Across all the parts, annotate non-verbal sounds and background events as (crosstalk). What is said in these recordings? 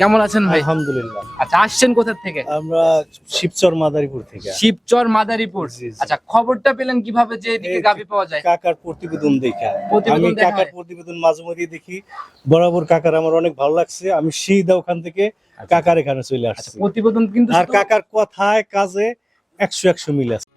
কেমন আছেন ভাই? আলহামদুলিল্লাহ। আচ্ছা আসছেন কোথা থেকে? আমরা শিবচর মাদারীপুর থেকে। শিবচর মাদারীপুর। আচ্ছা খবরটা পেলেন কীভাবে যে এদিকে গাভী পাওয়া যায়? কাকার প্রতিবেদন দেখা। আমি কাকার প্রতিবেদন মাঝে মধ্যে দেখি। বরাবর কাকার আমার অনেক ভালো লাগছে। আমি সিধা ওখান থেকে কাকার এখানে চলে আচ্ছা আসছি। প্রতিবেদন কিন্তু আর কাকার কথায় কাজে একশো একশো মিল আছে।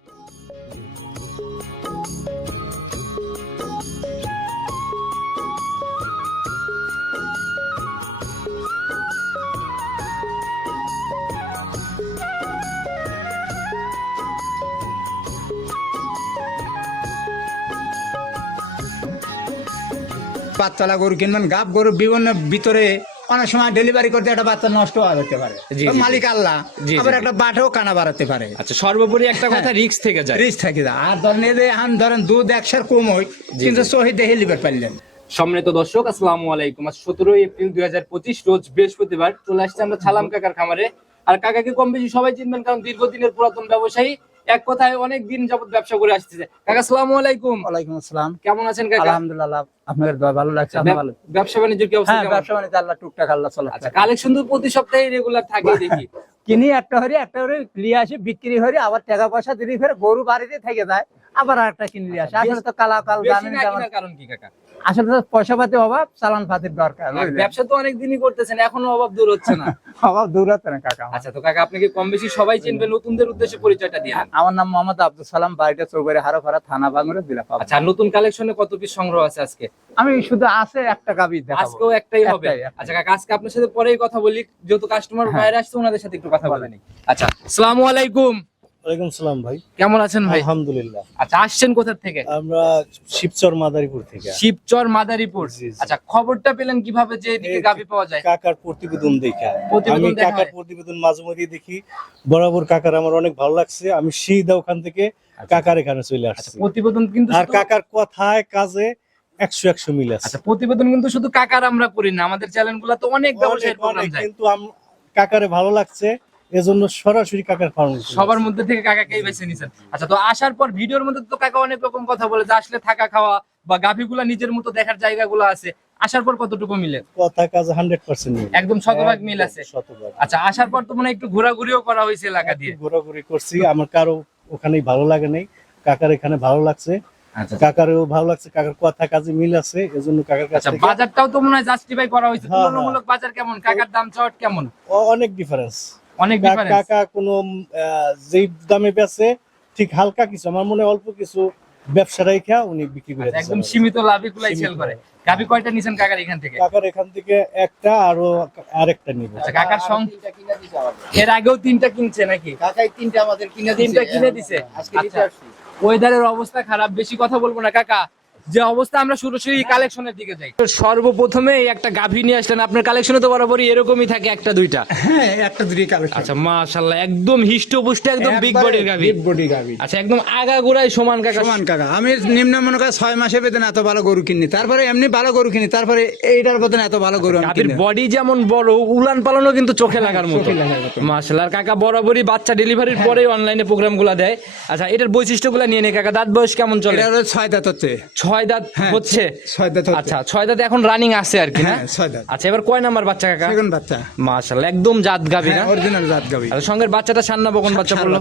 বাচ্চালা গরু কিনবেন গাব গরু বিভিন্ন ভিতরে অনেক সময় ডেলিভারি করতে একটা বাচ্চা নষ্ট হয়ে যেতে পারে। মালিক আল্লাহ আবার একটা বাটেও কানা বাড়াতে পারে। আচ্ছা সর্বোপরি একটা কথা হ্যাঁ। রিস্ক থেকে যায়। রিস্ক থাকে না। আর ধরেন যে এখন ধরেন দুধ একশার কম হয় কিন্তু সহি দেখে লিবার পারলেন সম্মানিত দর্শক আসসালামু আলাইকুম। আজ সতেরোই এপ্রিল দুই হাজার পঁচিশ রোজ বৃহস্পতিবার চলে আসছে আমরা ছালাম কাকার খামারে। আর কাকাকে কম বেশি সবাই চিনবেন কারণ দীর্ঘদিনের পুরাতন ব্যবসায়ী। এক কথায় অনেক দিন যাবত ব্যবসা করে আসতেছে। কাকা আসসালামু আলাইকুম। ওয়ালাইকুম আসসালাম। কেমন আছেন কাকা? আলহামদুলিল্লাহ আপনাদের দোয়া ভালো লাগছে আপনি ভালো। ব্যব- ব্যবসা বাণিজ্যের কি অবস্থা হ্যাঁ ব্যবসা বাণিজ্য আল্লাহ টুকটাক আল্লাহ চলে আচ্ছা কালেকশন তো প্রতি সপ্তাহে রেগুলার থাকে দেখি। কিনি একটা হরি একটা হরি লিয়ে আসি বিক্রি হরি আবার টাকা পয়সা দিলি ফের গরু বাড়িতে থেকে যায় আবার আর একটা কিনে নিয়ে আসে আসলে তো কালা কাল জানেন কারণ কি কাকা? আসলে পয়সা পাতি অভাব চালান পাতির দরকার ব্যবসা তো অনেক দিনই করতেছেন এখনও অভাব দূর হচ্ছে না। (laughs) অভাব দূর হচ্ছে না কাকা। আচ্ছা তো কাকা আপনাকে কম বেশি সবাই চিনবে নতুনদের উদ্দেশ্যে পরিচয়টা দিয়ে আমার নাম মোহাম্মদ আব্দুল সালাম বাড়িটা চৌবাড়ি হারোফারা থানা বাংলা জেলা পাবনা। আচ্ছা নতুন কালেকশনে কত পিস সংগ্রহ আছে আজকে? আমি শুধু আছে একটা গাবি দেখাবো। আজকেও একটাই হবে। আচ্ছা কাকা আজকে আপনার সাথে পরেই কথা বলি যেহেতু কাস্টমার হ্যাঁ। বাইরে আসছে ওনাদের সাথে একটু কথা বলে নিই। আচ্ছা আসসালামু আলাইকুম। ওয়ালাইকুম সালাম ভাই। কেমন আছেন ভাই? আলহামদুলিল্লাহ। আচ্ছা আসছেন কোথা থেকে? আমরা শিবচর মাদারীপুর থেকে। শিবচর মাদারীপুর। জি, জি। আচ্ছা খবরটা পেলেন কীভাবে যে এদিকে এই- পাওয়া যায়? কাকার প্রতিবেদন দেখা। আমি কাকার প্রতিবেদন মাঝে মধ্যে দেখি। বরাবর কাকার আমার অনেক ভালো লাগছে। আমি সিধা ওখান থেকে কাকার এখানে চলে আচ্ছা আসছি। প্রতিবেদন কিন্তু আর কাকার কথায় কাজে একশো একশো মিল আছে। আচ্ছা প্রতিবেদন কিন্তু শুধু কাকার আমরা করি না। আমাদের চ্যানেলগুলা তো অনেক ব্যবসায়ীর প্রোগ্রাম যায়। কিন্তু কাকারে ভালো লাগছে। এজন্য সরাসরি কাকার ফার্ম সবার মধ্যে থেকে কাকাকেই বেছে নিছেন আচ্ছা তো আসার পর ভিডিওর মধ্যে তো কাকা অনেক রকম কথা বলে যে আসলে থাকা খাওয়া বা গাভীগুলা নিজের মতো দেখার জায়গাগুলো আছে। আসার পর কতটুকু মিলে? কথা কাজে হান্ড্রেড পার্সেন্ট মিল। একদম শতভাগ মিল আছে। শতভাগ। আচ্ছা আসার পর তো মনে একটু ঘোরাঘুরিও করা হয়েছে এলাকা দিয়ে। ঘোরাঘুরি করছি আমার কারও ওখানেই ভালো লাগে নাই কাকার এখানে ভালো লাগছে। আচ্ছা। কাকারও ভালো লাগছে কাকার কথা কাজে মিল আছে এজন্য কাকার কাছ আচ্ছা বাজারটাও তো মনে হয় জাস্টিফাই করা হয়েছে। হ্যাঁ, তুলনামূলক বাজার কেমন? কাকার দাম চট কেমন? অনেক ডিফারেন্স অনেক ডিফারেন্স কাকা কোনো যেই দামে বেচে ঠিক হালকা কিছু আমার মনে অল্প কিছু ব্যবসা রাইখা উনি বিক্রি করে একদম সীমিত লাভে গুলাই সেল করে। গাভী কয়টা নিছেন কাকার এখান থেকে? কাকার এখান থেকে একটা আরও আরেকটা নিব। আচ্ছা কাকার সং এর আগেও তিনটা কিনছে নাকি? কাকাই তিনটা আমাদের কিনে তিনটা কিনে দিছে। আজকে আচ্ছা। ওয়েদারের অবস্থা খারাপ বেশি কথা বলব না কাকা। যে অবস্থা আমরা সরাসরি কালেকশনের দিকে যাই। সর্বপ্রথমে একটা গাভী নিয়ে আসলেন। আপনার কালেকশনে তো বরাবরই এরকমই থাকে একটা দুইটা? হ্যাঁ একটা দুটি কালেকশন আচ্ছা মাশাআল্লাহ একদম হিষ্টপুষ্ট একদম বিগ বডির গাভী। বিগ বডি গাভি। আচ্ছা একদম আগা গোড়ায় সমান কাকা। সমান কাকা। আমি নিম্ন মনে করি ছয় মাসে বেতন এত ভালো গরু কিনি তারপরে এমনি ভালো গরু কিনি তারপরে এইটার বেতন এত ভালো গরু আমি কিনি বডি যেমন বড় উলান পালানো কিন্তু চোখে লাগার মতো। চোখে লাগার মতো। মাশাআল্লাহ কাকা বরাবরই বাচ্চা ডেলিভারির পরে অনলাইনে প্রোগ্রামগুলো দেয়। আচ্ছা এটার বৈশিষ্ট্যগুলো নিয়ে নে কাকা। দাঁত বয়স কেমন চলে? এটা হলো ছয় দাঁত হচ্ছে ছয় দাঁত হ্যাঁ, হচ্ছে। ছয় দাঁত আচ্ছা ছয় দাঁত এখন রানিং আছে আর কি না? হ্যাঁ ছয় দাঁত আচ্ছা এবার কয় নাম্বার বাচ্চা কাকা? সেকেন্ড বাচ্চা। মাশাআল্লাহ একদম জাত গাবি না? অরিজিনাল জাত গাভি আর সঙ্গের বাচ্চাটা সান্না বকন বাচ্চা বলল।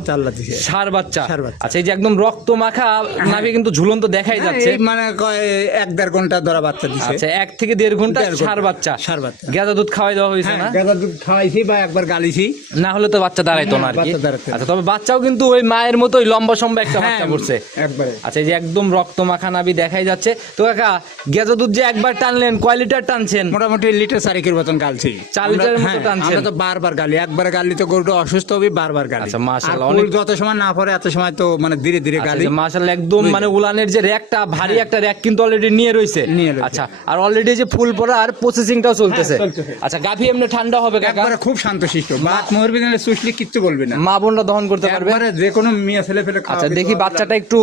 সার বাচ্চা। আচ্ছা এই যে একদম রক্ত মাখা নাভি কিন্তু ঝুলন্ত দেখাই যাচ্ছে। মানে কয় এক দেড় ঘণ্টা ধরা বাচ্চা দিছে। আচ্ছা এক থেকে দেড় ঘণ্টা সার বাচ্চা। ষাঁড় বাচ্চা। গেদা দুধ খাওয়াই দেওয়া হয়েছে হ্যাঁ না? গাদা দুধ খাওয়াইছি বা একবার গালিছি। না হলে তো বাচ্চা দাঁড়াইতো না আর কি। আচ্ছা তবে বাচ্চাও কিন্তু ওই মায়ের মতোই লম্বা সম্বা একটা হ্যাঁ বাচ্চা পড়ছে। একবারে। আচ্ছা এই যে একদম রক্ত মাখা নাভি দেখাই যাচ্ছে। তো কাকা গেদা দুধ যে একবার টানলেন কয় লিটার টানছেন? মোটামুটি লিটার চারিকের মতন গালছি। চার লিটারের মতো হ্যাঁ, টানছেন। আমরা তো বারবার গালি একবার গালি তো গরুটা অসুস্থ হবে বারবার গালি। আচ্ছা, মাশাআল্লাহ, অনেক- ফুল যত সময় না পড়ে এত সময় তো মানে ধীরে ধীরে গালি। মাসাল্লাহ একদম মানে উলানের যে র্যাকটা ভারী একটা র্যাক কিন্তু অলরেডি নিয়ে রয়েছে। রয়েছে। আচ্ছা আর অলরেডি যে ফুল পড়া আর প্রসেসিংটাও চলতেছে হ্যাঁ, চলতেছে। আচ্ছা গাভি এমনি ঠান্ডা হবে কাকা? একবারে খুব শান্তশিষ্ট। বাত মরবি না সুসলি কিচ্ছু বলবে না। মা বোনরা দহন করতে পারবে? একবারে যে কোনো মেয়ে ছেলে ফেলে আচ্ছা দেখি বাচ্চাটা একটু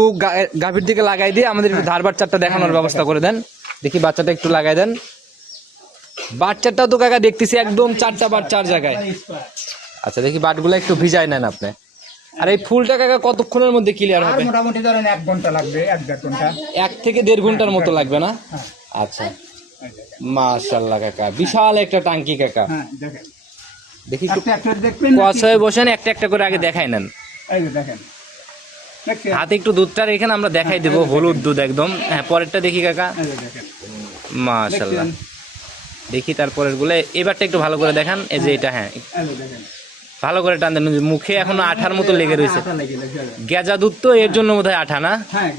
গাভীর দিকে লাগাই দিয়ে আমাদের একটু ধার বাচ্চাটা দেখানোর ব্যবস্থা করে দেন। দেখি বাচ্চাটা একটু লাগাই দেন। বাচ্চাটা তো কাকা দেখতেছি একদম চারটা বার চার জায়গায়। আচ্ছা দেখি বাটগুলো একটু ভিজাই নেন আপনি। আর এই ফুলটা কাকা কতক্ষণের মধ্যে ক্লিয়ার হবে? মোটামুটি ধরেন এক ঘণ্টা লাগবে এক দেড় ঘণ্টা। এক থেকে দেড় ঘণ্টার মতো লাগবে না? আচ্ছা। মাশাল্লাহ কাকা বিশাল একটা টাঙ্কি কাকা। হ্যাঁ দেখেন। দেখি একটু দেখবেন বসেন একটা একটা করে আগে দেখাই নেন। এই দেখেন? হাতে একটু দুধটা রেখে আমরা দেখাই দেবো হলুদ দুধ একদম। হ্যাঁ পরেরটা দেখি কাকা। মাশাল্লাহ দেখি তারপরেরগুলো এবারটা একটু ভালো করে দেখান। এই যে এটা হ্যাঁ। এই যে দেখেন। ভালো করে টান দেন মুখে এখনও আঠার মতো লেগে রয়েছে। গেজা দুধ তো এর জন্য বোধহয় আঠা না? হ্যাঁ।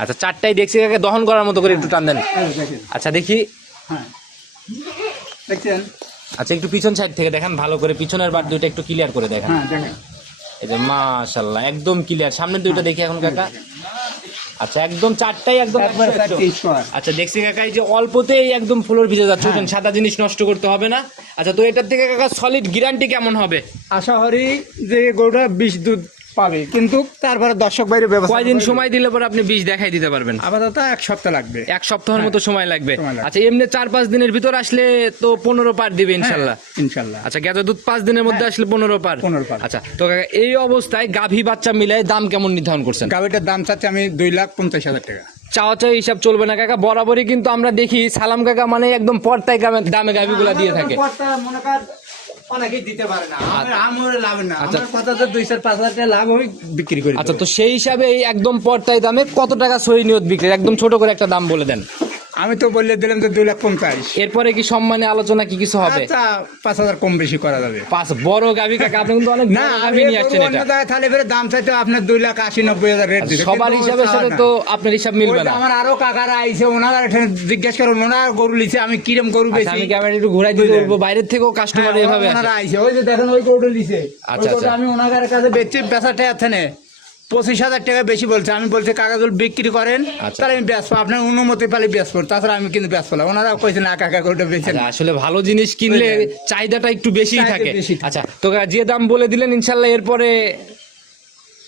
আচ্ছা চারটাই দেখছি কাকে। দহন করার মতো করে একটু টান দেন আচ্ছা দেখি। হ্যাঁ। আচ্ছা একটু পিছন সাইড থেকে দেখান। ভালো করে পিছনের বার দুইটা একটু ক্লিয়ার করে দেখান। যে মাশাল্লাহ একদম ক্লিয়ার সামনের দুইটা দেখি এখন কাকা। আচ্ছা একদম চারটাই একদম আচ্ছা দেখছি কাকা এই যে অল্পতেই একদম ফ্লোর ভিজে যাচ্ছে। হ্যাঁ। সাদা জিনিস নষ্ট করতে হবে না। আচ্ছা তো এটার থেকে কাকা সলিড গ্যারান্টি কেমন হবে? আশা করি যে গরুটা বিষ দুধ পাবে। কিন্তু তারপরে দর্শক বাইরে ব্যবস্থা কয়দিন সময় দিলে পরে আপনি বীজ দেখাই দিতে পারবেন? আপাতত এক সপ্তাহ লাগবে। এক সপ্তাহের মতো সময় লাগবে। আচ্ছা এমনি চার পাঁচ দিনের ভিতর আসলে তো পনেরো পার দিবে ইনশাল্লাহ হ্যাঁ, ইনশাল্লাহ। আচ্ছা গেঁদা দুধ পাঁচ দিনের মধ্যে আসলে পনেরো পার। 15 পার। আচ্ছা তো কাকা এই অবস্থায় গাভী বাচ্চা মিলাই দাম কেমন নির্ধারণ করছেন? গাভীটার দাম চাচ্ছে আমি দুই লাখ পঞ্চাশ হাজার টাকা। চাওয়া চাওয়া হিসাব চলবে না কাকা বরাবরই কিন্তু আমরা দেখি সালাম কাকা মানে একদম পর্তায় দামে গাভীগুলা দিয়ে থাকে। অনেকেই দিতে পারে না। আমার আমার লাভ না। আচ্ছা। আমার কথা তো দুই চার পাঁচ হাজার লাভ বিক্রি করি আচ্ছা তো সেই হিসাবে এই একদম পর্তায় দামে কত টাকা সহি নিয়ত বিক্রি একদম ছোট করে একটা দাম বলে দেন। আমি তো বললে দিলাম যে দুই লাখ পঞ্চাশ। এরপরে কি সম্মানে আলোচনা কি কিছু হবে? আচ্ছা পাঁচ হাজার কম বেশি করা যাবে। পাঁচ বড় গাভী কাকা? আপনি কিন্তু অনেক না আমি গাভী নিয়ে আসছেন এটা। তাহলে ফেরে দাম চাইতে আপনার দুই লাখ আশি নব্বই হাজার রেট দিতে সবার হিসাবের সাথে তো আপনার হিসাব মিলবে না। আমার আরও কাকারা আইছে ওনারা এখানে জিজ্ঞেস করুন ওনারা গরু লিছে আমি কিরম গরু আচ্ছা, বেশি আমি ক্যামেরা একটু ঘুরাই দিতে বলব। বাইরের থেকেও কাস্টমার হ্যাঁ, এভাবে ওনারা আসে। আইছে। ওই যে দেখেন ওই গরুটা লিছে। আচ্ছা, আচ্ছা। আমি ওনাদের কাছে বেচছি বেচাটা আছে না। পঁচিশ হাজার টাকা বেশি বলছে। আমি বলছি কাকাগুলো বিক্রি করেন আচ্ছা। তাহলে আমি ব্যস্ত। আপনার অনুমতি পেলে ব্যস্ত। তাছাড়া আমি কিন্তু ব্যস্ত না। ওনারা কইছে না কাকা গরুটা বেচে আচ্ছা, আসলে ভালো জিনিস কিনলে চাহিদাটা একটু বেশি থাকে। আচ্ছা তো যে দাম বলে দিলেন ইনশাল্লাহ এরপরে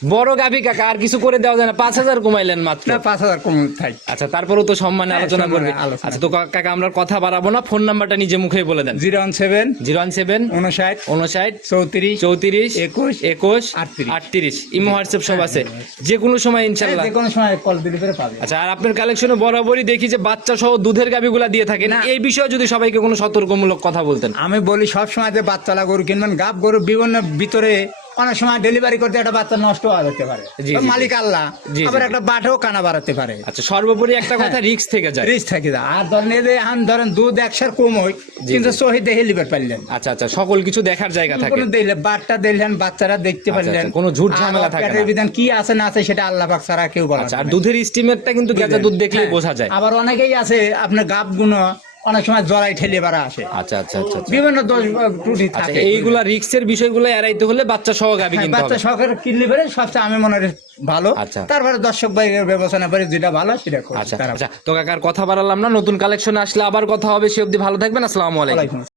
বড় গাভী কাকা আর কিছু করে দেওয়া যায় না। পাঁচ হাজার কমাইলেন মাত্র। না পাঁচ হাজার কম থাক আচ্ছা তারপরেও তো সম্মানে হ্যাঁ, আলোচনা করবে। আচ্ছা তো কাকা আমরা কথা বাড়াবো না। ফোন নাম্বারটা নিজে মুখেই বলে দেন। Zero one seven zero one seven উনষাট উনষাট চৌত্রিশ চৌত্রিশ একুশ, একুশ আটত্রিশ। আটত্রিশ। ইমো হোয়াটসঅ্যাপ সব আছে। যে কোনো সময় ইনশাল্লাহ যে কোনো সময় কল দিলে পরে পাবে। আচ্ছা আর আপনার কালেকশনে বরাবরই দেখি যে বাচ্চা সহ দুধের গাভিগুলা দিয়ে থাকেন। না। এই বিষয়ে যদি সবাইকে কোনো সতর্কমূলক কথা বলতেন। আমি বলি সব সময় যে বাচ্চালা গরু কিনবেন গাব গরু বিভিন্ন ভিতরে অনেক সময় ডেলিভারি করতে একটা বাচ্চা নষ্ট হওয়া যেতে পারে। মালিক আল্লাহ আবার একটা বাটেও কানা বাড়াতে পারে। আচ্ছা সর্বোপরি একটা কথা রিস্ক থেকে যায়। রিস্ক থাকে যা। আর ধরেন এই যে আন ধরেন দুধ একসার কম হয় কিন্তু সহি লিবার পারলেন আচ্ছা আচ্ছা সকল কিছু দেখার জায়গা থাকে। কোনো দিলে বাটটা দিলেন বাচ্চারা দেখতে আচ্ছা, পারলেন। আচ্ছা, কোনো ঝুট ঝামেলা থাকে না। বিধান কি আছে না আছে সেটা আল্লাহ পাক ছাড়া কেউ বলে আচ্ছা আর দুধের স্টিমেরটা কিন্তু গেজা দুধ দেখলেই বোঝা যায়। আবার অনেকেই আছে আপনার গাবগুলো অনেক সময় জড়াই ঠেলে বেড়া আসে। আচ্ছা আচ্ছা আচ্ছা আচ্ছা। বিভিন্ন দোষ ত্রুটি আচ্ছা থাকে। এইগুলা রিক্সের বিষয়গুলো এড়াইতে হলে বাচ্চা সহ গাবি হ্যাঁ, কিনতে বাচ্চা সহকারে কিনলে পরে সবচেয়ে আমি মনে করি ভালো। আচ্ছা। তারপরে দর্শক ভাইয়ের বিবেচনা করে যেটা ভালো সেটা আচ্ছা আচ্ছা তো কাকার কথা বাড়ালাম না নতুন কালেকশন আসলে আবার কথা হবে সে অবধি ভালো থাকবেন আসসালামু আলাইকুম।